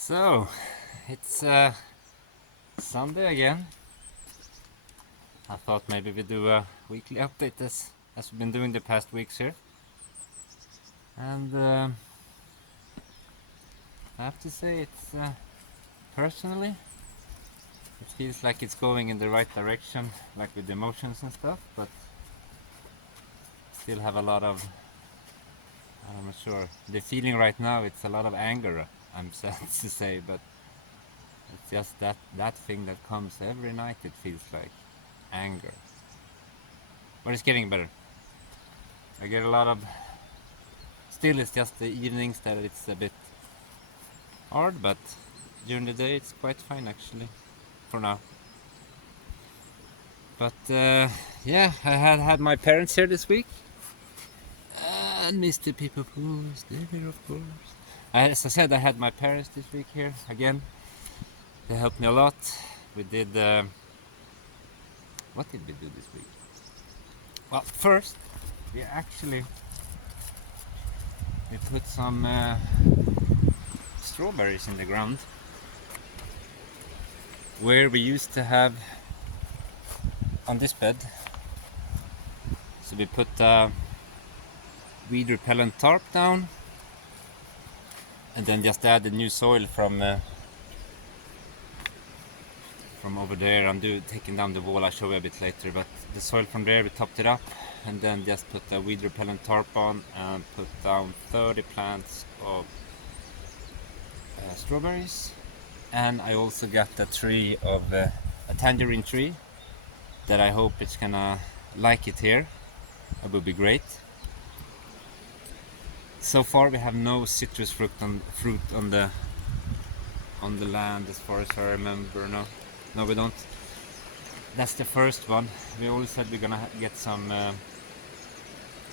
So, it's Sunday again. I thought maybe we do a weekly update as we've been doing the past weeks here. And I have to say it's personally it feels like it's going in the right direction, like with the emotions and stuff, but still have a lot of, I'm not sure, the feeling right now it's a lot of anger, I'm sad to say, but it's just that thing that comes every night. It feels like anger, but it's getting better. I get a lot of, still it's just the evenings that it's a bit hard, but during the day it's quite fine actually, for now. But yeah, I had my parents here this week, and Mr. People Pools there, of course. As I said, I had my parents this week here again. They helped me a lot. We did what did we do this week? Well, first we put some strawberries in the ground where we used to have on this bed. So we put weed repellent tarp down, and then just added new soil from over there. I'm taking down the wall, I'll show you a bit later, but the soil from there, we topped it up and then just put a weed repellent tarp on and put down 30 plants of strawberries. And I also got a tree of a tangerine tree that I hope it's gonna like it here. That would be great. So far we have no citrus fruit on the land as far as I remember. No, we don't. That's the first one. We always said we're gonna get some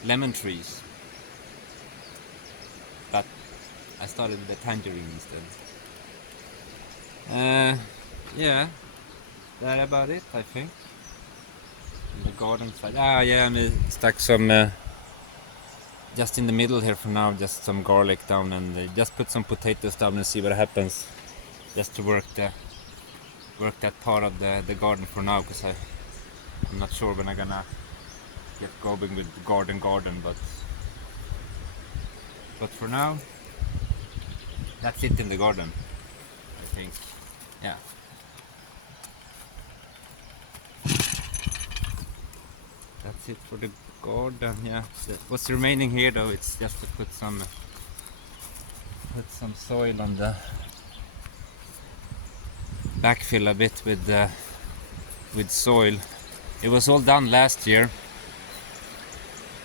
lemon trees, but I started with the tangerine instead. Yeah, that about it, I think. On the garden side. Yeah, I stuck some just in the middle here for now, just some garlic down, and just put some potatoes down and see what happens, just to work that part of the garden for now, because I'm not sure when I'm gonna get going with the garden, but for now that's it in the garden, I think. Yeah. That's it for the garden. Yeah. What's remaining here though, it's just to put some soil on the backfill a bit with soil. It was all done last year,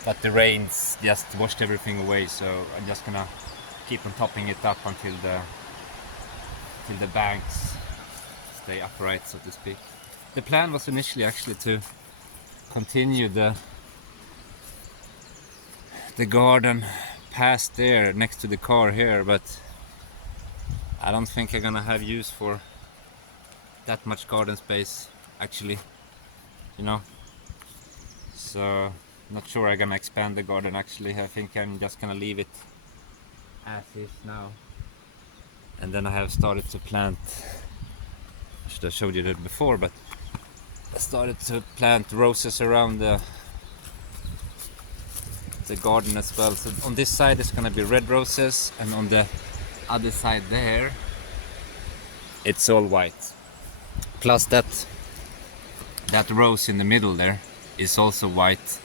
but the rains just washed everything away, so I'm just gonna keep on topping it up until the banks stay upright, so to speak. The plan was initially actually to continue the garden past there next to the car here, but I don't think I'm gonna have use for that much garden space actually, so not sure I'm gonna expand the garden actually. I think I'm just gonna leave it as is now, and then I have started to plant, I should have showed you that before, but I started to plant roses around the garden as well. So on this side it's gonna be red roses, and on the other side there it's all white. Plus that rose in the middle there is also white.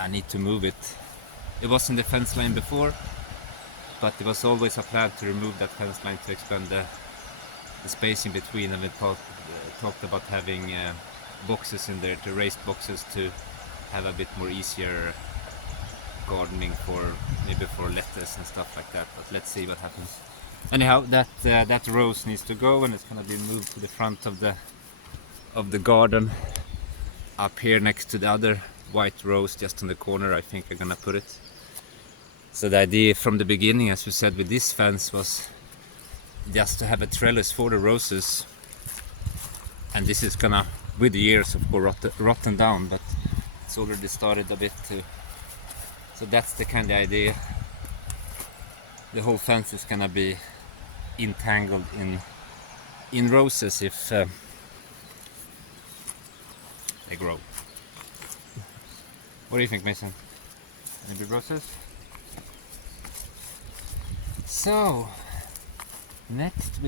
I need to move it. It was in the fence line before, but it was always a plan to remove that fence line to expand the space in between, and we talked about having boxes in there, to raised boxes, to have a bit more easier gardening for lettuce and stuff like that. But let's see what happens. Anyhow, that rose needs to go, and it's gonna be moved to the front of the garden, up here next to the other white rose just on the corner. I think I'm gonna put it. So the idea from the beginning, as we said with this fence, was just to have a trellis for the roses, and this is gonna, with the years of course, rotten down, but it's already started a bit to. So that's the kind of idea. The whole fence is gonna be entangled in roses if they grow. What do you think, Mason? Maybe roses? So next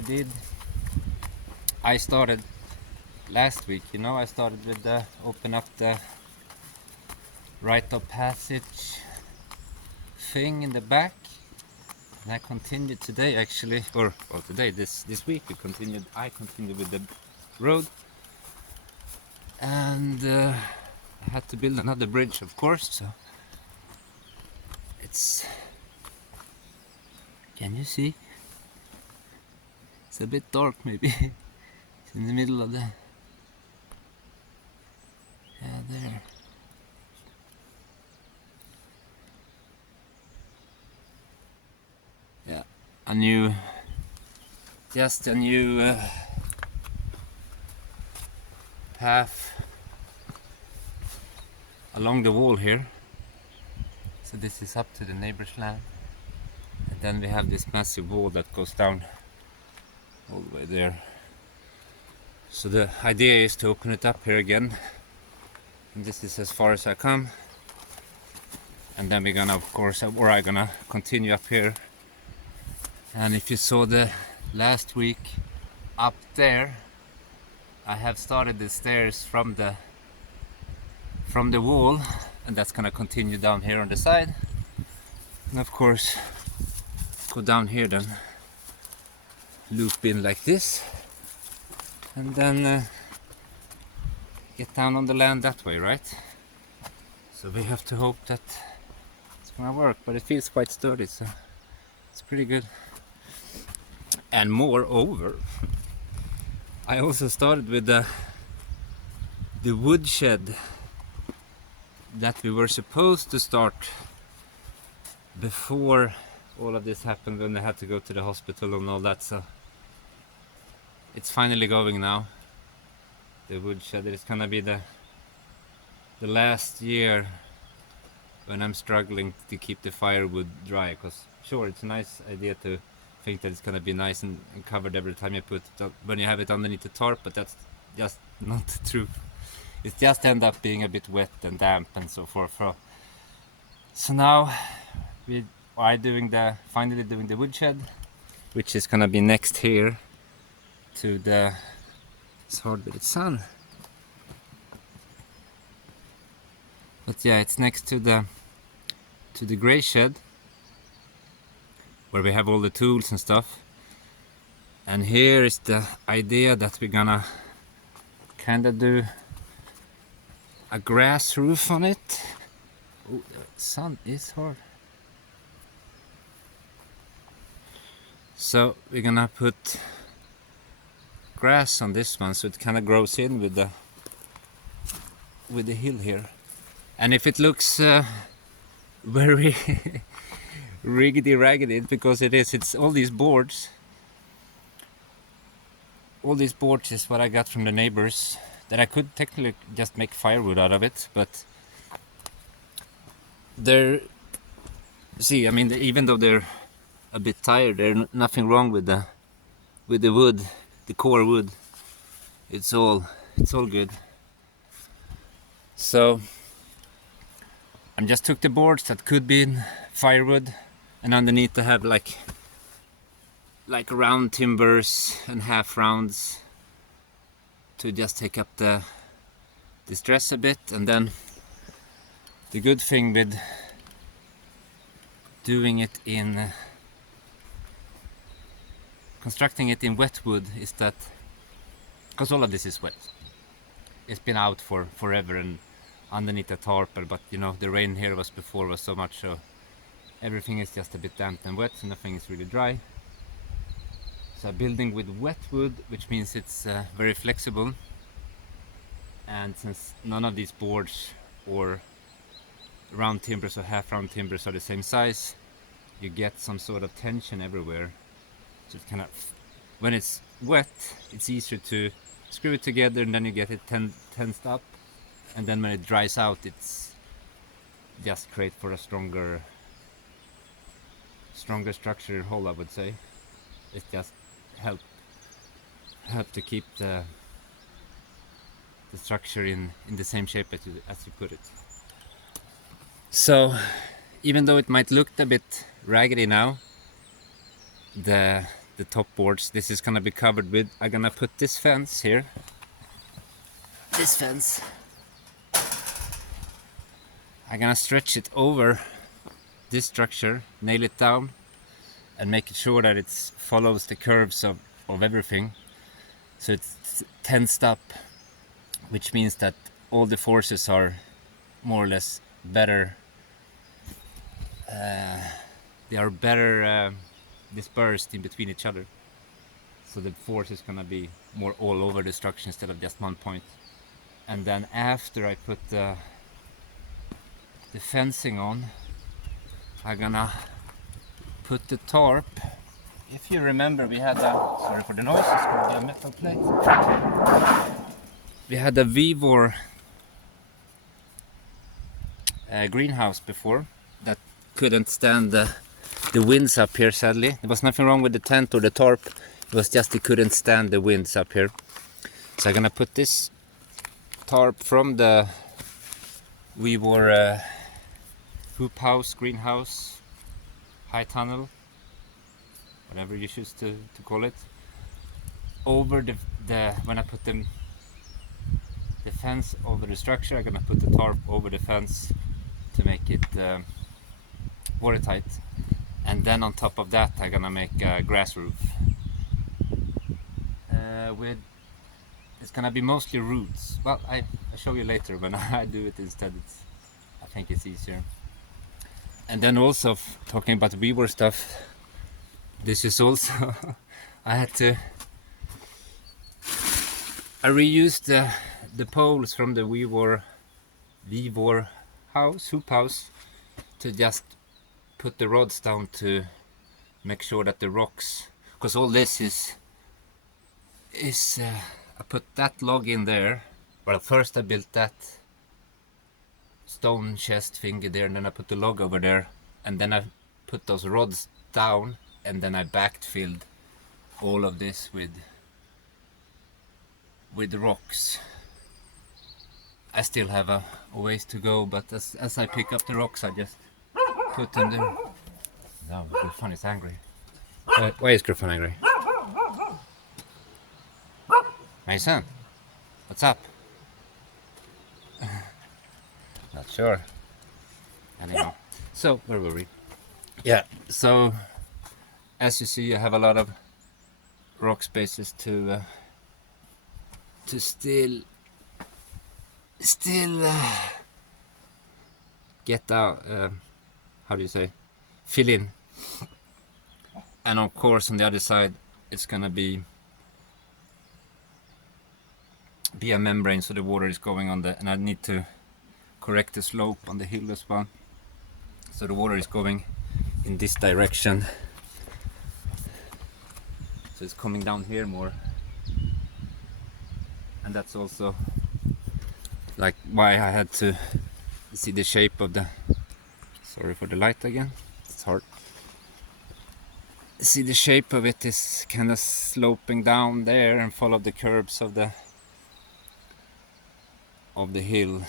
I started last week, I started with open up the rite of passage thing in the back, and I continued today actually, or today, this week I continued with the road, and I had to build another bridge, of course, so can you see? It's a bit dark maybe. It's in the middle of there. Yeah, a new path along the wall here. So this is up to the neighbor's land, and then we have this massive wall that goes down all the way there. So the idea is to open it up here again, and this is as far as I come, and then we're gonna, of course, or I'm gonna continue up here. And if you saw the last week up there, I have started the stairs from the wall, and that's gonna continue down here on the side, and of course go down here, then loop in like this, and then get down on the land that way, right? So we have to hope that it's gonna work, but it feels quite sturdy, so it's pretty good. And moreover, I also started with the woodshed that we were supposed to start before all of this happened, when I had to go to the hospital and all that. So it's finally going now. The woodshed is gonna be the last year when I'm struggling to keep the firewood dry, because sure, it's a nice idea to think that it's gonna be nice and covered every time you put it up, when you have it underneath the tarp, but that's just not true. It just ends up being a bit wet and damp and so forth. So now we are finally doing the woodshed, which is gonna be next here to the, it's hard with the sun, but yeah, it's next to the gray shed, where we have all the tools and stuff. And here is the idea that we're gonna kinda do a grass roof on it. Oh, the sun is hard. So we're gonna put grass on this one, so it kinda grows in with the hill here. And if it looks very riggedy raggedy, because it's all these boards. All these boards is what I got from the neighbors, that I could technically just make firewood out of it, but even though they're a bit tired, there's nothing wrong with the wood, the core wood. It's all good. So I just took the boards that could be in firewood, and underneath I have like round timbers and half rounds to just take up the stress a bit. And then the good thing with doing it constructing it in wet wood is that, because all of this is wet, it's been out for forever and underneath the tarp, but the rain here was so much, so everything is just a bit damp and wet, so nothing is really dry. So building with wet wood, which means it's very flexible, and since none of these boards or round timbers or half round timbers are the same size, you get some sort of tension everywhere. So it's kind of, when it's wet, it's easier to screw it together, and then you get it tensed up, and then when it dries out, it's just great for a stronger structure whole, I would say. It's just help to keep the structure in the same shape as you put it. So even though it might look a bit raggedy now, the top boards, this is gonna be covered with, I'm gonna put this fence here, this fence, I'm gonna stretch it over this structure, nail it down, and make it sure that it follows the curves of everything, so it's tensed up, which means that all the forces are more or less better, they are better dispersed in between each other, so the force is gonna be more all over the structure instead of just one point. And then after I put the fencing on, I'm gonna put the tarp. If you remember, we had a, sorry for the noise, it's gonna be a metal plate. We had a Vivor greenhouse before that couldn't stand the winds up here, sadly. There was nothing wrong with the tent or the tarp, it was just it couldn't stand the winds up here. So I'm gonna put this tarp from the Vivor hoop house, greenhouse, high tunnel, whatever you choose to call it, over the when I put the fence over the structure, I'm gonna put the tarp over the fence to make it watertight, and then on top of that I'm gonna make a grass roof with, it's gonna be mostly roots. Well, I'll show you later when I do it instead. I think it's easier. And then also talking about Vivor stuff, this is also I reused the poles from the Vivor house, hoop house, to just put the rods down to make sure that the rocks, because all this is I put that log in there. Well, first I built that stone chest thingy there, and then I put the log over there, and then I put those rods down, and then I backfilled all of this with rocks. I still have a ways to go, but as I pick up the rocks I just put them there. No, Griffon is angry. Why is Griffon angry? Mason, what's up? Not sure. Anyhow, so where were we? Yeah, so as you see, I have a lot of rock spaces to still get out, how do you say, fill in. And of course on the other side it's gonna be a membrane, so the water is going on the, and I need to correct the slope on the hill as well, so the water is going in this direction, so it's coming down here more. And that's also like why I had to see the shape of the, sorry for the light again, it's hard. See the shape of it is kind of sloping down there and follow the curves of the hill,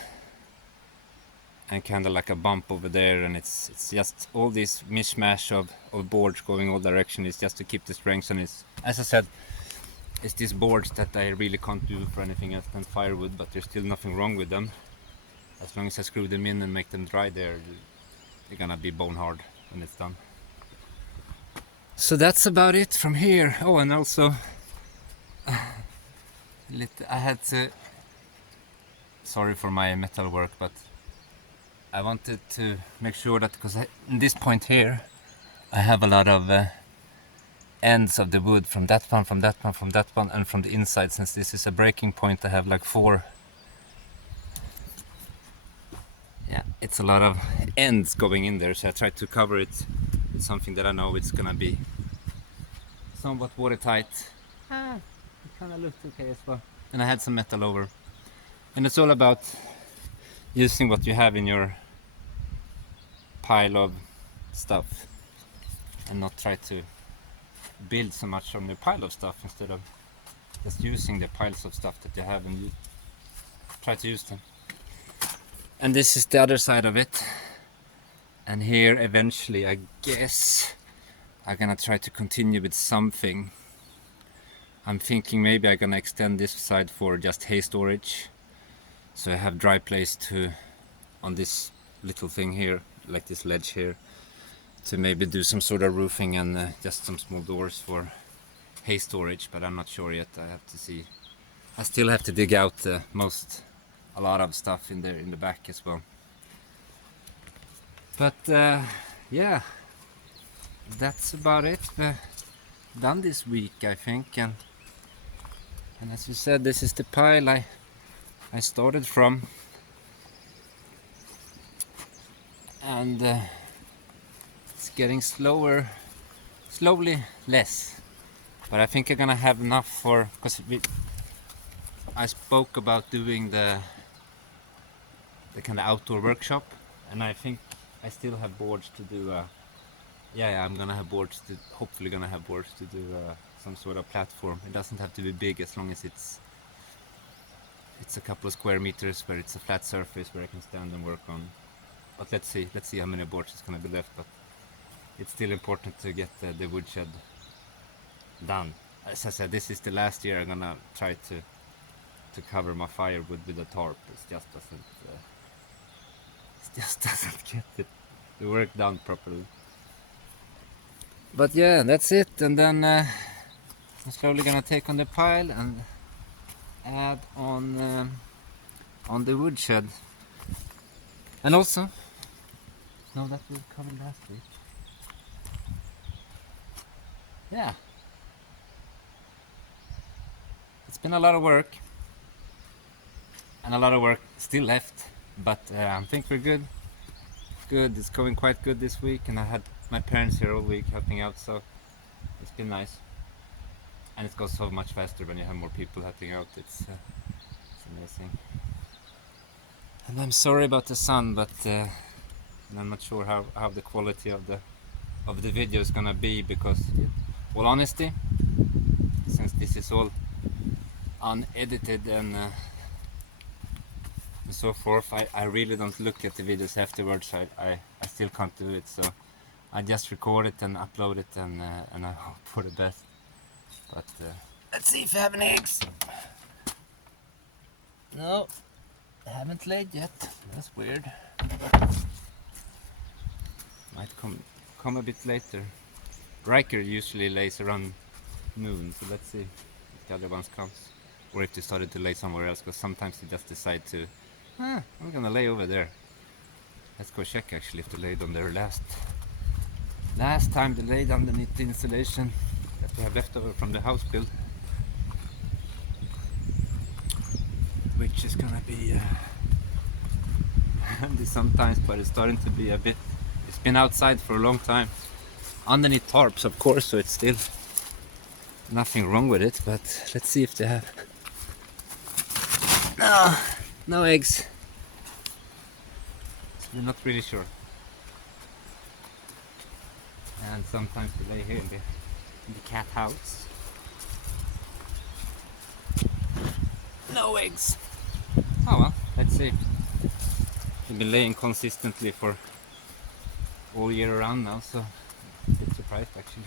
and kind of like a bump over there, and it's just all this mishmash of boards going all directions. It's just to keep the strength, and it's, as I said, it's these boards that I really can't do for anything else than firewood, but there's still nothing wrong with them. As long as I screw them in and make them dry there, they're gonna be bone hard when it's done. So that's about it from here. Oh, and also I had to, sorry for my metal work, but I wanted to make sure that, because in this point here I have a lot of ends of the wood from that one, from that one, from that one, and from the inside. Since this is a breaking point, I have like 4, yeah, it's a lot of ends going in there, so I tried to cover it with something that I know it's gonna be somewhat watertight. It kind of looked okay as well. And I had some metal over, and it's all about using what you have in your pile of stuff and not try to build so much on your pile of stuff instead of just using the piles of stuff that you have, and you try to use them. And this is the other side of it. And here eventually, I guess, I'm gonna try to continue with something. I'm thinking maybe I'm gonna extend this side for just hay storage. So I have dry place to, on this little thing here, like this ledge here, to maybe do some sort of roofing and just some small doors for hay storage, but I'm not sure yet. I have to see. I still have to dig out a lot of stuff in there in the back as well. But yeah, that's about it. Done this week, I think, and as you said, this is the pile I started from, and it's getting slowly less. But I think I'm gonna have enough for, because I spoke about doing the kind of outdoor workshop, and I think I still have boards to do. I'm gonna have boards to, hopefully gonna have boards to do some sort of platform. It doesn't have to be big as long as it's a couple of square meters where it's a flat surface where I can stand and work on. But let's see how many boards is gonna be left. But it's still important to get the woodshed done. As I said, this is the last year I'm gonna try to cover my firewood with a tarp. It just doesn't get the work done properly. But yeah, that's it. And then I'm slowly gonna take on the pile and add on the woodshed. And also, no, that was coming last week. Yeah, it's been a lot of work, and a lot of work still left, but I think we're good. It's going quite good this week, and I had my parents here all week helping out, so it's been nice. And it goes so much faster when you have more people helping out. It's amazing. And I'm sorry about the sun, but I'm not sure how the quality of the video is gonna be, because, well, honesty, since this is all unedited and so forth, I really don't look at the videos afterwards. I still can't do it, so I just record it and upload it, and I hope for the best. But let's see if I have any eggs. No, I haven't laid yet. That's weird. Might come a bit later. Riker usually lays around noon, so let's see if the other ones comes, or if they started to lay somewhere else, because sometimes they just decide to, I'm gonna lay over there. Let's go check actually if they laid on there last time they laid underneath the insulation that we have left over from the house build, which is gonna be handy sometimes, but it's starting to be a bit, it's been outside for a long time underneath tarps, of course, so it's still nothing wrong with it. But let's see if they have no eggs, so we're not really sure. And sometimes they lay here in the cat house. No eggs. Oh well, let's see. They've been laying consistently for all year around now, so I'm a bit surprised actually.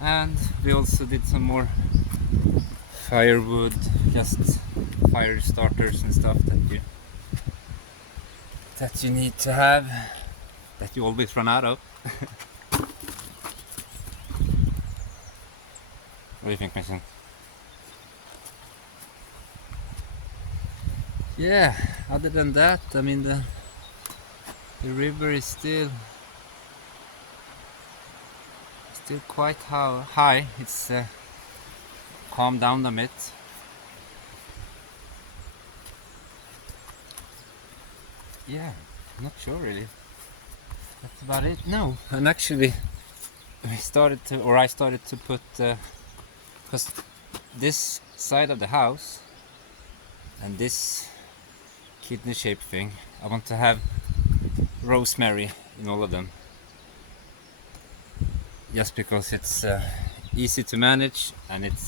And we also did some more firewood, just fire starters and stuff that you need to have, that you always run out of. What do you think, Mason? Yeah, other than that, I mean, the river is still quite high. It's calmed down a bit. Yeah, not sure really. That's about it. No, and actually I started to put, because this side of the house and this kidney shaped thing, I want to have rosemary in all of them. just because it's easy to manage and it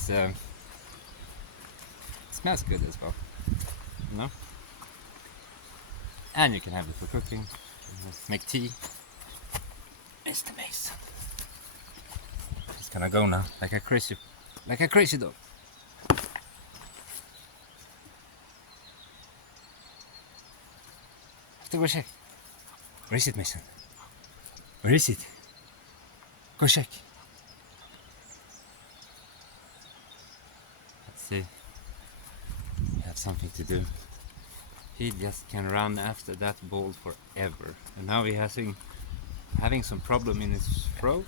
smells good as well, you know. And you can have it for cooking, make tea. Mr. Mason. He's gonna go now, like a crazy dog. Have to go check. Where is it, Mason? Where is it? Go check. Let's see. We have something to do. He just can run after that ball forever, and now he has having some problem in his throat.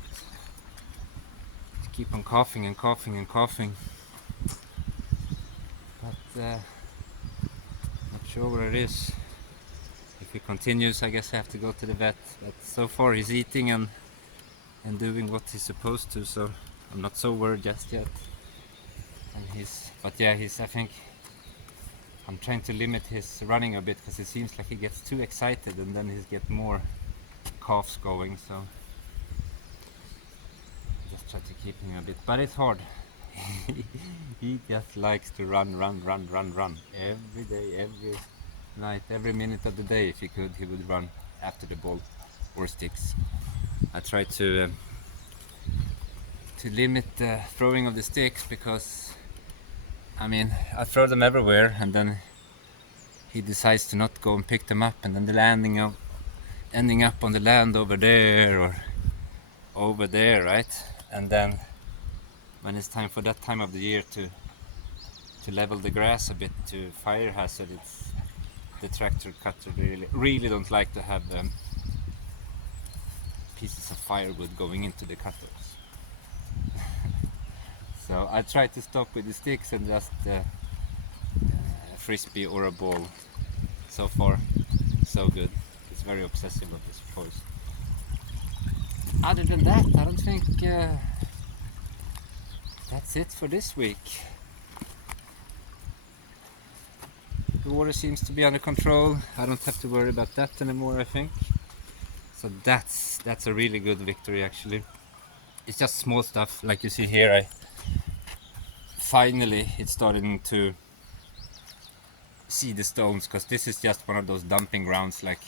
He keep on coughing and coughing and coughing. But not sure what it is. If he continues, I guess I have to go to the vet. But so far he's eating and doing what he's supposed to, so I'm not so worried just yet. And I think I'm trying to limit his running a bit, because it seems like he gets too excited and then he's get more coughs going, so just try to keep him a bit, but it's hard. He just likes to run every day, every night, every minute of the day. If he could, he would run after the ball or sticks. I try to limit the throwing of the sticks, because I mean, I throw them everywhere and then he decides to not go and pick them up, and then they're ending up on the land over there or over there, right? And then when it's time for that time of the year to level the grass a bit to fire hazard, it's the tractor cutter really don't like to have pieces of firewood going into the cutters. So I try to stop with the sticks and just a frisbee or a ball. So far, so good. It's very obsessive of this voice. Other than that, I don't think that's it for this week. The water seems to be under control. I don't have to worry about that anymore, I think. So that's a really good victory, actually. It's just small stuff, like you see here. Finally it's starting to see the stones, because this is just one of those dumping grounds. Like,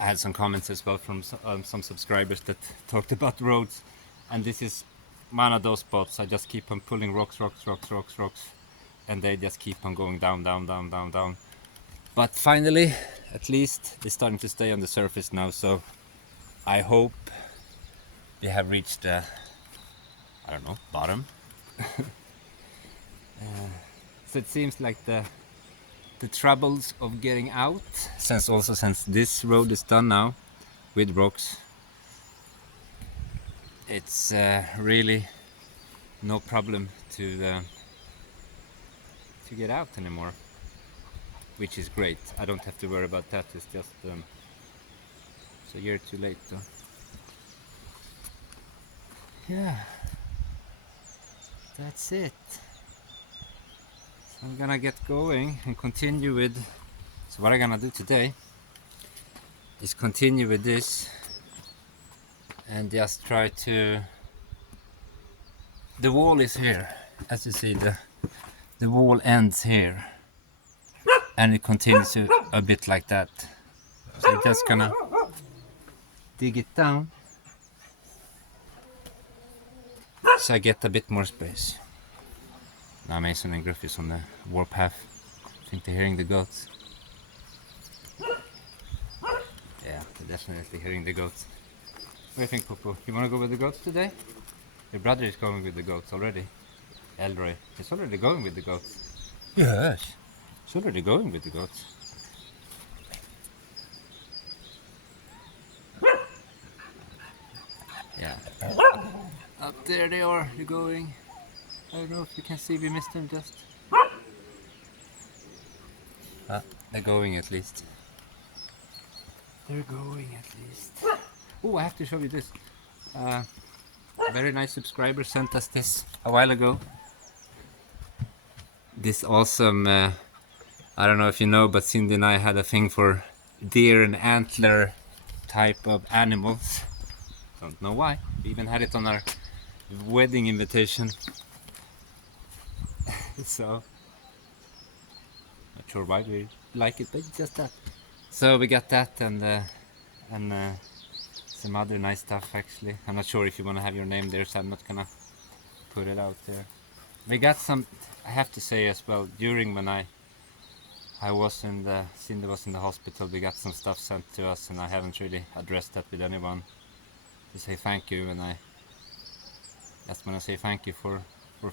I had some comments as well from some subscribers that talked about roads, and this is one of those spots. I just keep on pulling rocks, and they just keep on going down. But finally, at least, they're starting to stay on the surface now, so I hope they have reached the, I don't know, bottom. So it seems like the troubles of getting out, since this road is done now with rocks, it's really no problem to get out anymore, which is great. I don't have to worry about that. It's just it's a year too late though. Yeah, that's it. So I'm gonna get going and continue with, so what I'm gonna do today is continue with this and just try to, the wall is here, as you see, the wall ends here and it continues to a bit like that. So I'm just gonna dig it down so I get a bit more space. Now Mason and Griff is on the warpath. I think they're hearing the goats. Yeah, they're definitely hearing the goats. What do you think, Popo? You want to go with the goats today? Your brother is going with the goats already. Elroy is already going with the goats. Yes, he's already going with the goats. Yeah. Up there they are, they're going. I don't know if you can see, we missed them just. They're going at least. They're going at least. Oh, I have to show you this. A very nice subscriber sent us this a while ago. This awesome, I don't know if you know, but Cindy and I had a thing for deer and antler type of animals. Don't know why. We even had it on our wedding invitation. So not sure why we like it, but it's just that. So we got that and some other nice stuff actually. I'm not sure if you want to have your name there, so I'm not gonna put it out there. We got some. I have to say as well. During when I was in the Cindy was in the hospital, we got some stuff sent to us, and I haven't really addressed that with anyone to say thank you. And I just want to say thank you for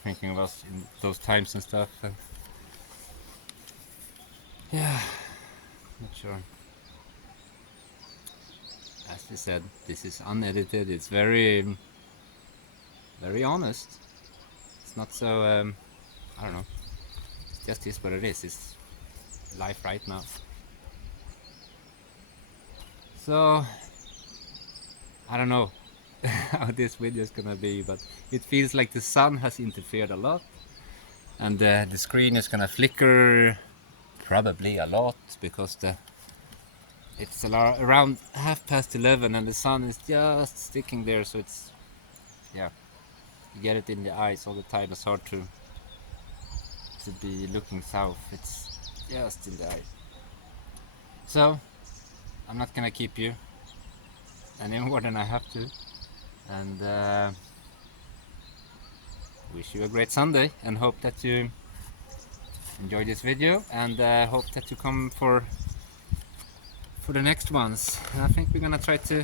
thinking of us in those times and stuff. And yeah, not sure. As you said, this is unedited. It's very, very honest. It's not so. I don't know. It just is what it is. It's life right now. So I don't know how this video is gonna be, but it feels like the sun has interfered a lot, and the screen is gonna flicker probably a lot because it's around 11:30 and the sun is just sticking there, so it's, yeah, you get it in the eyes all the time. It's hard to be looking south. It's just in the eyes. So I'm not gonna keep you any more than I have to, and wish you a great Sunday, and hope that you enjoy this video, and hope that you come for the next ones. And I think we're gonna try to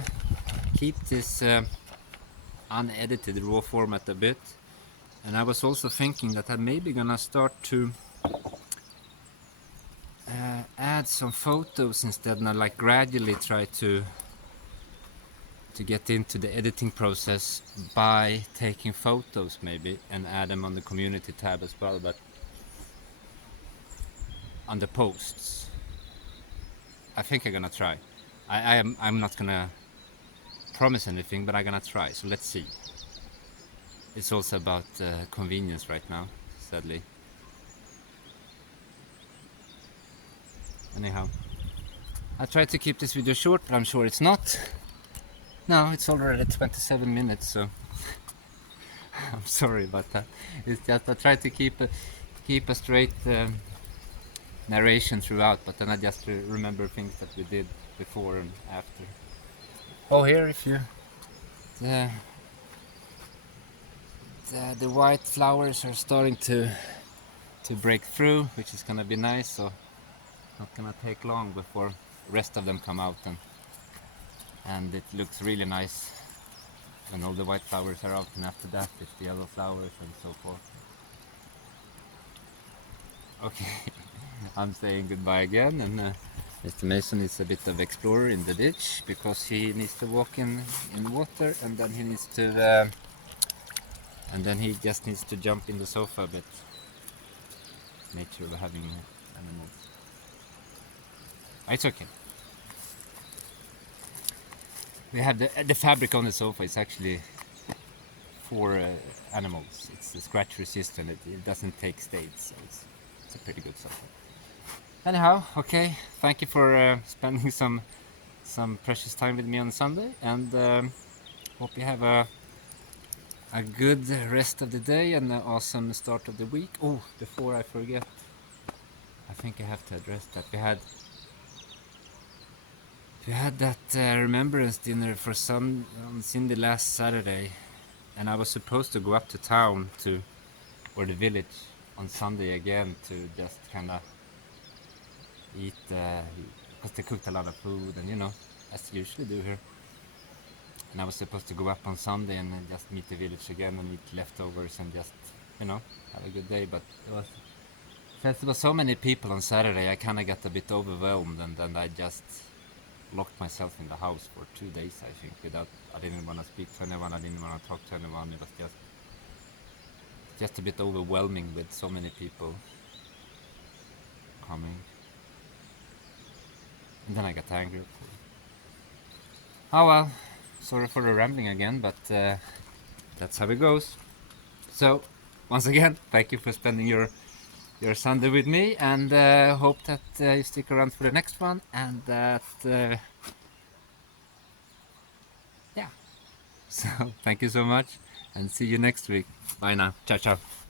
keep this unedited raw format a bit. And I was also thinking that I'm maybe gonna start to add some photos instead, and like gradually try to get into the editing process by taking photos maybe and add them on the community tab as well, but on the posts. I think I'm gonna try. I'm not gonna promise anything, but I'm gonna try, so let's see. It's also about convenience right now, sadly. Anyhow, I tried to keep this video short, but I'm sure it's not. No, it's already 27 minutes, so I'm sorry about that. It's just I tried to keep a straight narration throughout, but then I just remember things that we did before and after. Oh, here, if you the white flowers are starting to break through, which is gonna be nice. So not gonna take long before the rest of them come out, and it looks really nice when all the white flowers are out, and after that it's the yellow flowers and so forth. Okay, I'm saying goodbye again, and Mr. Mason is a bit of explorer in the ditch because he needs to walk in water, and then he needs to and then he just needs to jump in the sofa a bit. Make sure we're having animals. It's okay. We have the fabric on the sofa is actually for animals. It's scratch resistant. It doesn't take stains, so it's a pretty good sofa. Anyhow, okay. Thank you for spending some precious time with me on Sunday, and hope you have a good rest of the day and an awesome start of the week. Oh, before I forget, I think I have to address that. We had that remembrance dinner for Cindy last Saturday, and I was supposed to go up to town or the village on Sunday again to just kind of eat, because they cooked a lot of food, and as they usually do here. And I was supposed to go up on Sunday and then just meet the village again and eat leftovers and just, have a good day. But since there was so many people on Saturday, I kind of got a bit overwhelmed, and then I just locked myself in the house for 2 days, I think, I didn't want to speak to anyone, I didn't want to talk to anyone. It was just a bit overwhelming with so many people coming. And then I got angry. Oh well, sorry for the rambling again, but that's how it goes. So once again, thank you for spending your Sunday with me, and hope that you stick around for the next one, and that yeah, So thank you so much, and see you next week. Bye now. Ciao, ciao.